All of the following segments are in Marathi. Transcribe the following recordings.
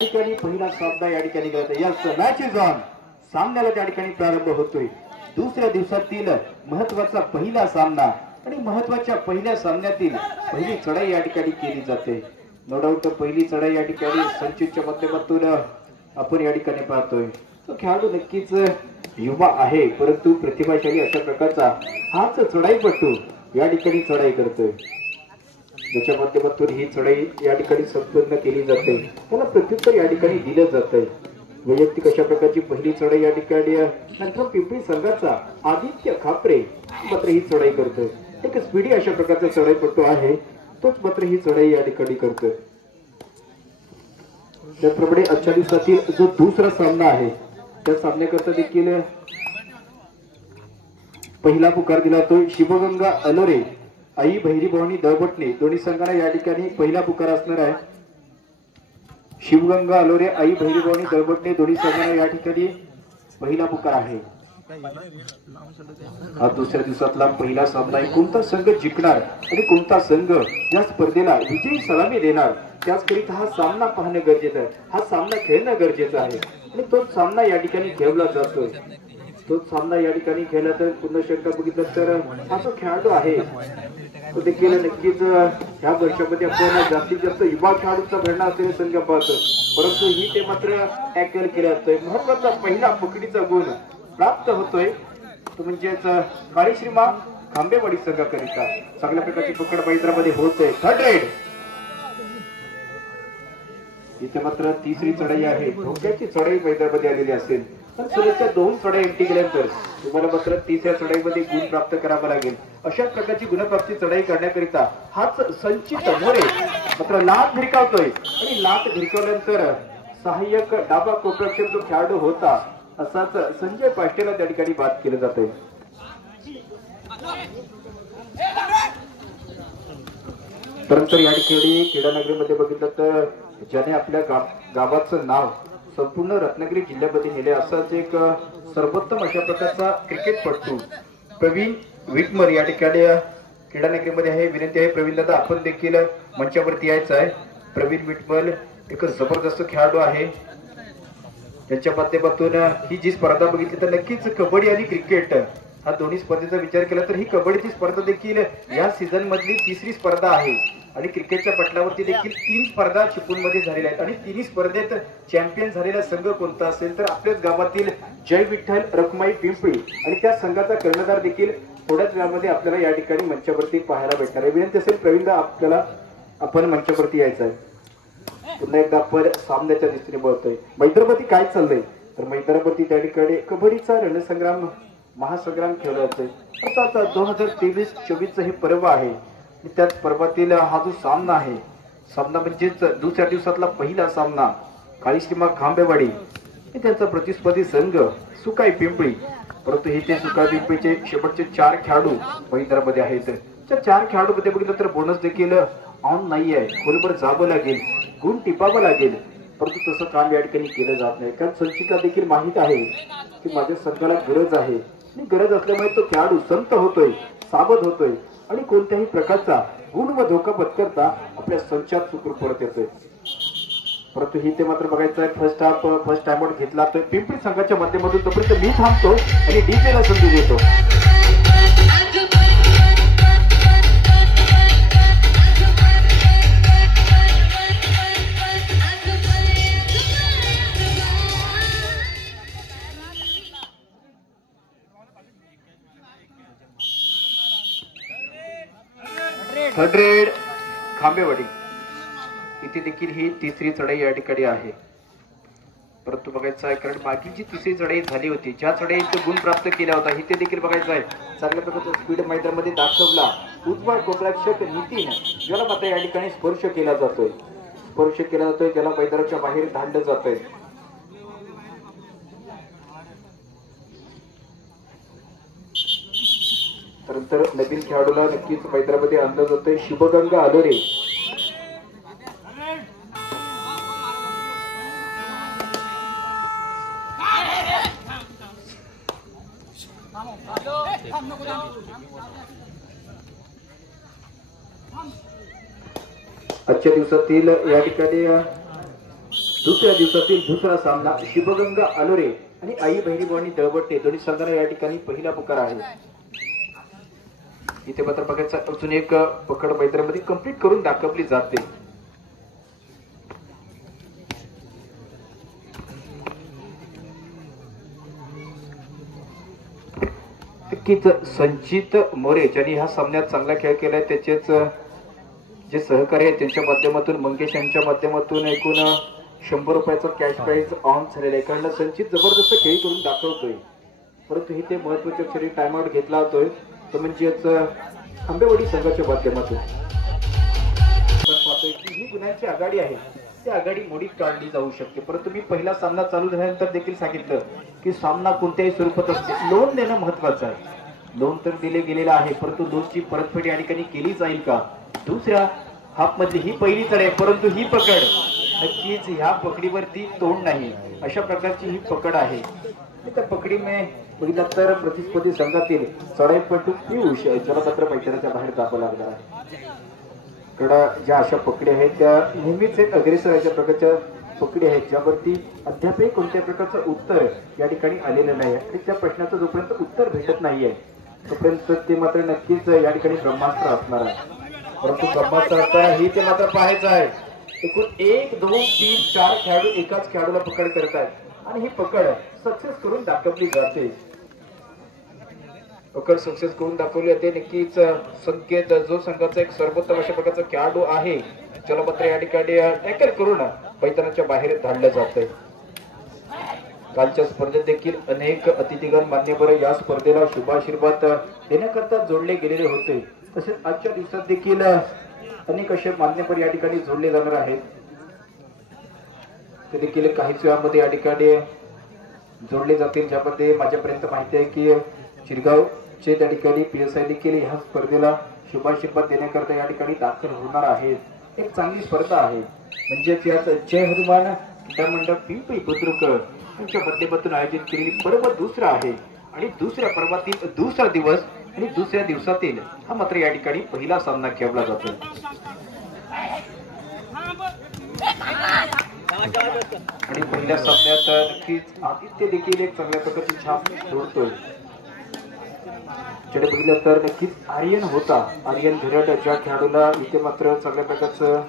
ठिकाणी पहिला सामना या ठिकाणी करत यस मॅच इज ऑन. सामन्याला त्या ठिकाणी प्रारंभ होतोय. दुसऱ्या दिवसातील महत्वाचा पहिला सामना आणि महत्वाच्या पहिल्या सामन्यातील पहिली चढाई या ठिकाणी केली जाते. नो डाऊट पहिली चढाई या ठिकाणी संचितच्या माध्यमातून आपण या ठिकाणी पाहतोय. तो खेळाडू नक्कीच युवा आहे, परंतु प्रतिभाशाली अशा प्रकारचा हाच चढाईपटू या ठिकाणी चढाई करतोय. ज्याच्या माध्यमातून ही चढाई या ठिकाणी संपूर्ण केली जाते, त्याला प्रत्युत्तर या ठिकाणी दिलं जातंय. वैयक्तिक अशा प्रकारची पहिली चढाई या ठिकाणी नंतर पिंपरी संघाचा आदित्य खापरे मात्र ही चढाई करतोय. एक स्पीडी अशा प्रकारचा चढाईपटू आहे, तोच मात्र ही चढाई या ठिकाणी करतोय. त्याचप्रमाणे आजच्या दिवसातील जो दुसरा सामना आहे त्या सामन्याकरता देखील पहिला पुकार दिला तो शिवगंगा अलोरे आई भैरीभवानी दळबटणे दोन्ही संघांना या ठिकाणी पहिला पुकार असणार आहे. शिवगंगा अलोरे आई भैरीभवानी दळबटणे दोन्ही संघांना या ठिकाणी पहिला पुकार आहे. हा दुसऱ्या दिवसातला पहिला सामना आहे. कोणता संघ जिंकणार आणि कोणता संघ या स्पर्धेला विजयी सलामी देणार त्याचकरिता हा सामना पाहणं गरजेचं आहे. हा सामना खेळणं गरजेचं आहे आणि तोच सामना या ठिकाणी खेळला जातोय. तोच सामना या ठिकाणी खेळला तर पुन्हा शंका बघितलं तर हा जो खेळाडू आहे तो देखील नक्कीच ह्या वर्षामध्ये आपल्याला जास्तीत जास्त युवा खेळाडूचा भरणा असलेले संघ पाहतो, परंतु ही ते मात्र टॅकल केले असतोय. महत्वाचा पहिला पकडीचा गुण प्राप्त होतोय तो म्हणजेच काळीश्रीमा खांबेवाडी संघाकरिता चांगल्या प्रकारची पकड मैदानामध्ये होतोय. थर्ड रेड इथे मात्र तिसरी चढाई आहे. धोक्याची चढाई मैदानामध्ये आलेली असेल पण सुरुवातीच्या दोन चढाई एंटी गेल्यानंतर तुम्हाला मात्र तिसऱ्या चढाईमध्ये गुण प्राप्त करावा लागेल. अशा प्रकारची गुणप्राप्ती चढाई करण्याकरिता हाच संचित मोरे मात्र लाथ भिरकावतोय आणि लाथ भिरकावल्यानंतर सहाय्यक डाबा कोपरक्षक जो खेळाडू होता असाच संजय पाटीलला त्या ठिकाणी बाद केलं जातंय. परंतु या ठिकाणी क्रीडानगरीमध्ये बघितलं तर ज्याने आपल्या गावाचं नाव संपूर्ण रत्नागिरी जिल्ह्यामध्ये नेले असाच एक सर्वोत्तम अशा प्रकारचा क्रिकेटपटू प्रवीण विटमर या ठिकाणी क्रीडानगरीमध्ये आहे. विनंती आहे प्रवीण दादा आपण देखील मंचावरती यायचं आहे. प्रवीण विटमर एक जबरदस्त खेळाडू आहे. त्याच्या माध्यमातून ही जी स्पर्धा बघितली तर नक्कीच कबड्डी आणि क्रिकेट हा दोन्ही स्पर्धेचा विचार केला तर ही कबड्डीची स्पर्धा देखील या सीझन मधली तिसरी स्पर्धा आहे आणि क्रिकेटच्या पटलावरती देखील 3 स्पर्धा चिपळूण मध्ये झालेल्या आहेत आणि तिन्ही स्पर्धेत चॅम्पियन झालेला संघ कोणता असेल तर आपल्याच गावातील जय विठ्ठल रखमाई पिंपळी आणि त्या संघाचा कर्णधार देखील थोड्याच वेळामध्ये आपल्याला या ठिकाणी मंचावरती पाहायला भेटणार आहे. विनंती असेल प्रवीणदा आपल्याला आपण मंचावरती यायचं आहे. पुन्हा एकदा आपण सामन्याच्या दृष्टीने बोलतोय. मैदानावरती काय चाललंय तर मैदानावरती त्या ठिकाणी कबड्डीचा रणसंग्राम महासंग्राम खेळला जातोय. आता 2023-24 हे पर्व आहे. त्याच पर्वातील हा जो सामना आहे सामना म्हणजेच दुसऱ्या दिवसातला पहिला सामना काळीश्रीमा खांबेवाडी त्यांचा प्रतिस्पर्धी संघ सुकाई पिंपळी. परंतु हे ते सुकाई पिंपळीचे शेवटचे 4 खेळाडू मैदानामध्ये आहेत. त्या 4 खेळाडूमध्ये बघितलं तर बोनस देखील ऑन नाही आहे. खोलवर जावं लागेल, गुण टिपावं लागेल, परंतु तसं काम या ठिकाणी केलं जात नाही. कारण संचिता देखील माहित आहे की माझ्या संघाला गरज आहे आणि गरज असल्यामुळे तो खेळाडू संत होतोय, सावध होतोय आणि कोणत्याही प्रकारचा गुण व धोका पत्करता आपल्या संचात सुखरूप परत येतोय. परंतु ही ते मात्र बघायचं आहे फर्स्ट टाइम आउट घेतला तर पिंपरी संघाच्या माध्यमातून. तोपर्यंत मी थांबतो आणि डीजे ला संधी देतो. थर्ड रेड खांबेवाडी इथे देखील ही तिसरी चढाई या ठिकाणी आहे. परंतु बघायचं आहे कारण मागील जी तिसरी चढाई झाली होती ज्या चढाईत गुण प्राप्त केला होता इथे देखील बघायचं आहे चांगल्या प्रकारचा स्पीड मैदानामध्ये दाखवला. उजवा कोपरक्षक नितीन ज्याला मात्र या ठिकाणी स्पर्श केला जातोय त्याला मैदानाच्या बाहेर धाडलं जातंय. नंतर नवीन खेळाडूला नक्कीच मैदानामध्ये आणलं जातंय. शिवगंगा अलोरे आजच्या दिवसातील या ठिकाणी दुसऱ्या दिवसातील दुसरा सामना शिवगंगा अलोरे आणि आई बहिणीभावानी दळबट्टे दोन्ही संघांना या ठिकाणी पहिला पुकार आहे. इथे मात्र बघायचा अजून एक पकड मैदानामध्ये कंप्लीट करून दाखवली जाते. नक्कीच संचित मोरे ज्यांनी ह्या सामन्यात चांगला खेळ केलाय त्याचेच जे सहकारी आहेत त्यांच्या माध्यमातून मंगेश यांच्या माध्यमातून एकूण 100 रुपयाचा कॅश प्राइज ऑन झालेला आहे. कारण संचित जबरदस्त खेळ करून दाखवतोय, परंतु हे ते महत्वाच्या क्षणी टाइम आउट घेतला होतोय तो म्हणजेच आंबेवाडी संघाच्या माध्यमातून. पाहतोय की ही गुणांची आघाडी आहे ती आघाडी मोडीत काढली जाऊ शकते. परंतु मी पहिला सामना चालू झाल्यानंतर देखील सांगितलं की सामना कोणत्याही स्वरूपात असते लोन देणं महत्वाचं आहे. लोन तर दिले गेलेला आहे, परंतु लोनची परतफेड या ठिकाणी केली जाईल का? दुसऱ्या हाफ मध्ये ही पहिली तर आहे, परंतु ही पकड नक्कीच ह्या पकडीवरती तोंड नाही अशा प्रकारची ही पकड आहे. त्या पकडी में बघितलं तर प्रतिस्पर्धी संघातील चढाईपटू पियुष ज्याला मात्र मैदानाच्या बाहेर दाखवा लागणार आहे. कडा ज्या अशा पकडी आहेत त्या नेहमीच एक अग्रेसर अशा प्रकारच्या पकडी आहेत ज्यावरती अद्यापही कोणत्या प्रकारचं उत्तर या ठिकाणी आलेलं नाही आणि त्या प्रश्नाचं जोपर्यंत उत्तर भेटत नाहीये तोपर्यंत ते मात्र नक्कीच या ठिकाणी ब्रह्मास्त्र असणार आहे. परंतु ब्रह्मास्त्र ही ते मात्र पाहायचं आहे. एकूण 1 2 3 4 खेळाडू एकाच खेळाडूला पकड करत आहेत आणि ही पकड सक्सेस करून दाखवली जाते. पकड सक्सेस करून दाखवली जाते. नक्कीच संकेत जो संघाचा एक सर्वोत्तम अशा प्रकारचा खेळाडू आहे ज्याला मात्र या ठिकाणी टॅकल करून मैदानाच्या बाहेर धाडलं जातंय. कालच्या स्पर्धेत देखील अनेक अतिथीगण मान्यवर या स्पर्धेला शुभाशीर्वाद देण्याकरता जोडले गेलेले होते. तसेच आजच्या दिवसात देखील अनेक असे मान्यवर या ठिकाणी जोडले जाणार आहेत. ते देखील काहीच वेळामध्ये या ठिकाणी जोडले जातील ज्यामध्ये माझ्यापर्यंत माहिती आहे की शिरगावचे त्या ठिकाणी PSI देखील ह्या स्पर्धेला शुभाशीर्वाद देण्याकरता या ठिकाणी दाखल होणार आहेत. एक चांगली स्पर्धा आहे म्हणजेच याच जय हनुमान क्रीडा मंडळ पिंपरी बुद्रुक यांच्या माध्यमातून आयोजित केलेली पर्व दुसरा आहे आणि दुसऱ्या पर्वातील दुसरा दिवस आणि दुसऱ्या दिवसातील हा मात्र या ठिकाणी पहिला सामना खेळला जातो. आणि पहिल्या सामन्यात नक्कीच आदित्य देखील एक चांगल्या प्रकारची छाप सोडतोय. ज्याने बघितलं तर नक्कीच आर्यन होता. आर्यन धिरट ज्या खेळाडूला इथे मात्र चांगल्या प्रकारचं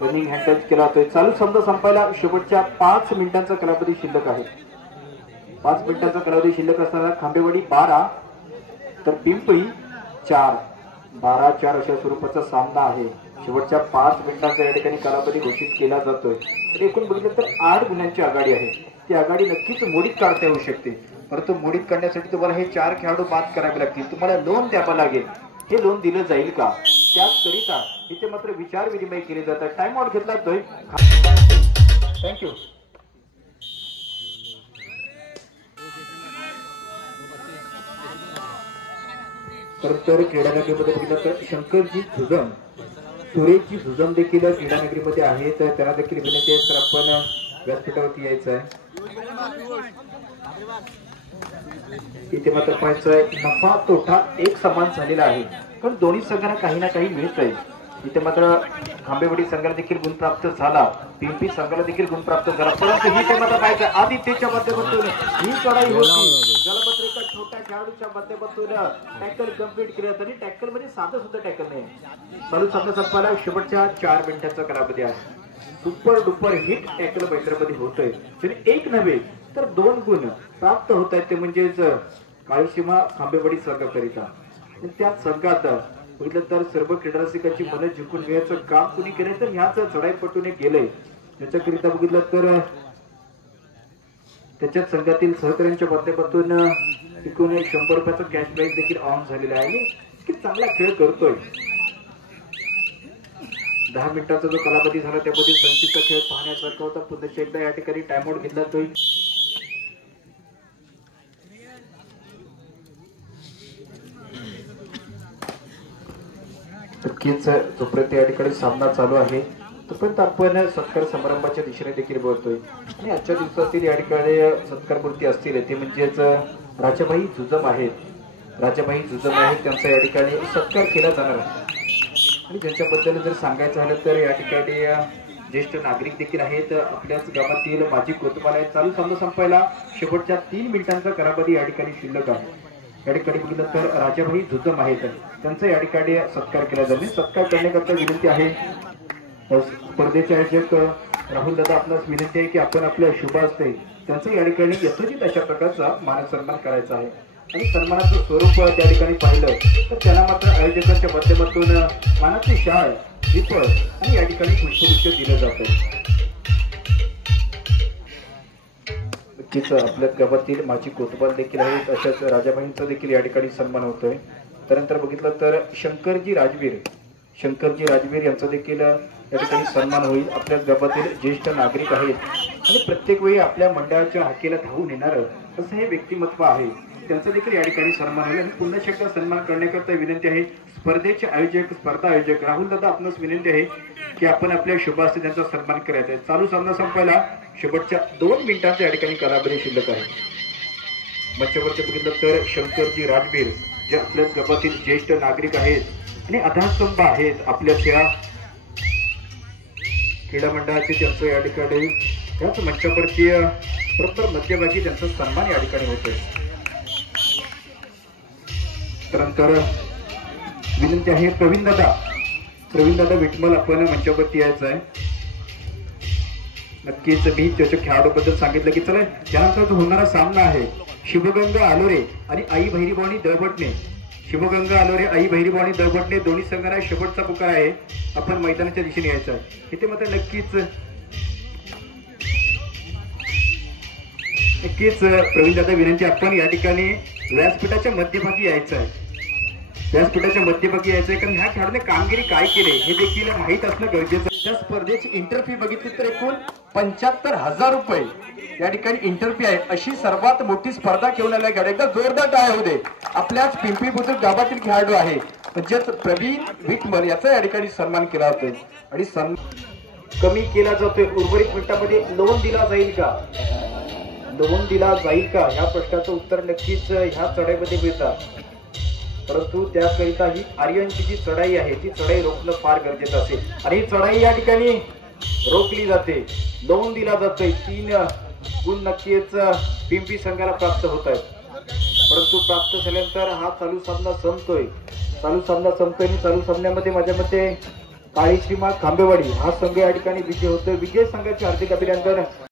रनिंग हँडल केला जातोय. चालू सामना संपायला शेवटच्या 5 मिनिटांचा कालावधी शिल्लक आहे. 5 मिनिटांचा कालावधी शिल्लक असताना खांबेवाडी 12 तर पिंपळी 4 12-4 अशा स्वरूपाचा सामना आहे. शेवटच्या 5 मिनिटांचा या ठिकाणी कालावधी घोषित केला जातोय. एकूण बघितलं तर 8 गुणांची आघाडी आहे. ती आघाडी नक्कीच मोडीत काढता येऊ शकते, परंतु मोडीत काढण्यासाठी तुम्हाला हे 4 खेळाडू बाद करावे लागतील. तुम्हाला लोन द्यावं लागेल. हे लोन दिलं जाईल का त्याकरिता इथे मात्र विचार विनिमय केले जातात. टाइम आउट घेतला जातोय. थँक्यू. तर क्रीडानगरीमध्ये बघितलं तर शंकरजी झुजम सुरेशजी झुजम देखील क्रीडानगरीमध्ये आहेत. त्यांना देखील विनंती आहे तर आपण व्यासपीठावरती यायचं आहे. इथे मात्र पाहायचं नफा तोटा एक समान झालेला आहे कारण दोन्ही संघांना काही ना काही मिळत आहे. इथे मात्र खांबेवाडी संघाला देखील गुण प्राप्त झाला, पिंपरी संघाला देखील गुण प्राप्त झाला, परंतु ही ते मात्र पाहायचं आदित्यच्या माध्यमातून ही चढाई होती ज्याला मात्र एका छोट्या खेळाडूच्या माध्यमातून टॅकल कंप्लीट केलं तरी टॅकल म्हणजे साधं सुद्धा टॅकल नाही. चालू सामना संपायला शेवटच्या 4 मिनिटांचा कालावधी आहे. सुपर डुपर हिट टॅकल मैदानामध्ये होतोय. एक नव्हे तर 2 गुण प्राप्त होत आहेत ते म्हणजेच काळीसीमा खांबेवाडी संघाकरिता. त्या संघात बघितलं तर सर्व क्रीडारसिकांची मनं जिंकून घ्यायचं काम कुणी केलंय तर ह्याच चढाईपटूने केलंय. याच्याकरिता बघितलं तर त्याच्यात संघातील सहकार्यांच्या माध्यमातून एकूण 100 रुपयाचा कॅश प्राइज देखील ऑन झालेला आहे आणि किती चांगला खेळ करतोय. 10 मिनिटांचा जो कालावधी झाला त्यामध्ये संचितचा खेळ पाहण्यासारखा होता. पुन्हा एकदा या ठिकाणी टाइम आउट घेतला जातोय. नक्कीच जोपर्यंत या ठिकाणी सामना चालू आहे तोपर्यंत आपण सत्कार समारंभाच्या दिशेने देखील बोलतोय आणि आजच्या दिवसातील या ठिकाणी सत्कार मूर्ती असतील ते म्हणजेच राजाबाई जुजम आहेत. राजाबाई जुजम आहेत त्यांचा या ठिकाणी सत्कार केला जाणार आहे आणि ज्यांच्याबद्दल जर सांगायचं झालं तर या ठिकाणी ज्येष्ठ नागरिक देखील आहेत, आपल्याच गावातील माजी कोतवाल आहेत. चालू सामना संपायला शेवटच्या 3 मिनिटांचा कालावधी या ठिकाणी शिल्लक आहे. या ठिकाणी बघितलं तर राजाभाई जुजम आहेत, त्यांचा या ठिकाणी सत्कार केला जाईल. सत्कार करण्याकरता विनंती आहे स्पर्धेचे आयोजक राहुल दादा, आपणास विनंती आहे की आपण आपल्या शुभ असते त्यांचं या ठिकाणी यथोचित अशा प्रकारचा मान सन्मान करायचा आहे. आणि सन्मानाचं स्वरूप त्या ठिकाणी पाहिलं तर त्यांना मात्र आयोजकांच्या माध्यमातून मानाची शाळ, श्रीफळ आणि या ठिकाणी पुष्पगुच्छ दिलं जातं. नक्कीच आपल्या गावातील माजी कोतवाल देखील आहेत, अशाच राजाबाईंचा देखील या ठिकाणी सन्मान होतोय. त्यानंतर बघितलं तर शंकरजी राजवीर यांचा देखील या ठिकाणी सन्मान होईल. आपल्या गावातील ज्येष्ठ नागरिक आहेत आणि प्रत्येक वेळी आपल्या मंडळाच्या हाकेला धावून येणार असं हे व्यक्तिमत्व आहे, त्यांचा देखील या ठिकाणी सन्मान होईल. आणि पुन्हा एकदा सन्मान करण्याकरता विनंती आहे स्पर्धेचे आयोजक, स्पर्धा आयोजक राहुल दादा, आपणास विनंती आहे की आपण आपल्या शुभ हस्ते त्यांचा सन्मान करायचा आहे. चालू सामना संपायला शेवटच्या 2 मिनिटांचा या ठिकाणी कालावधी शिल्लक आहे. मंचावरचे बघितलं तर शंकरजी राजवीर जे आपल्याच गावातील ज्येष्ठ नागरिक आहेत आणि आधारस्तंभ आहेत आपल्या त्या क्रीडा मंडळाचे, त्यांचं या ठिकाणी याच मंचावरची बरोबर मध्यभागी त्यांचा सन्मान या ठिकाणी होतोय. त्यानंतर विनंती आहे प्रवीण दादा विठमल, आपण मंचावरती यायचं आहे. नक्कीच मी त्याच्या खेळाडूबद्दल सांगितलं की चला त्यानंतर जो होणारा सामना आहे शिवगंगा आलोरे आणि आई भैरीभवानी दळबटणे. शिवगंगा आलोरे, आई भैरीभवानी दळबटणे दोन्ही संघांना शेवटचा पुकार आहे, आपण मैदानाच्या दिशेने यायचं आहे. इथे मात्र नक्कीच प्रवीण दादा विनंती, आपण या ठिकाणी व्यासपीठाच्या मध्यभागी यायचं आहे. कारण ह्या खेळाडूने कामगिरी काय केले हे देखील माहीत असणं गरजेचं आहे. त्या स्पर्धेची इंटरफी बघितली तर एकूण 75,000 रुपये या ठिकाणी इंटरफी आहे. अशी सर्वात मोठी स्पर्धा घेऊन आल्या गाडी. एकदा जोरदार टाळ्या होऊ दे. आपल्याच पिंपरी बुद्रुक गावातील खेळाडू आहे म्हणजेच प्रवीण विठमल, याचा या ठिकाणी सन्मान केला जातोय. आणि कमी केला जातोय. उर्वरित मिनिटांमध्ये लोन दिला जाईल का ह्या प्रश्नाचं उत्तर नक्कीच ह्या चढाईमध्ये मिळतात. परंतु त्याकरिता ही आर्यनची जी चढाई आहे ती चढाई रोखणं फार गरजेचं असेल. आणि ही चढाई या ठिकाणी रोखली जाते, लोन दिला जातोय. 3 गुण नक्कीच पिंपरी संघाला प्राप्त होत आहेत. परंतु प्राप्त झाल्यानंतर हा चालू सामना संपतोय आणि चालू सामन्यामध्ये माझ्या मते काळी श्रीमा खांबेवाडी हा संघ या ठिकाणी विजय होतोय. विजय संघाचे हार्दिक अभिनंदन.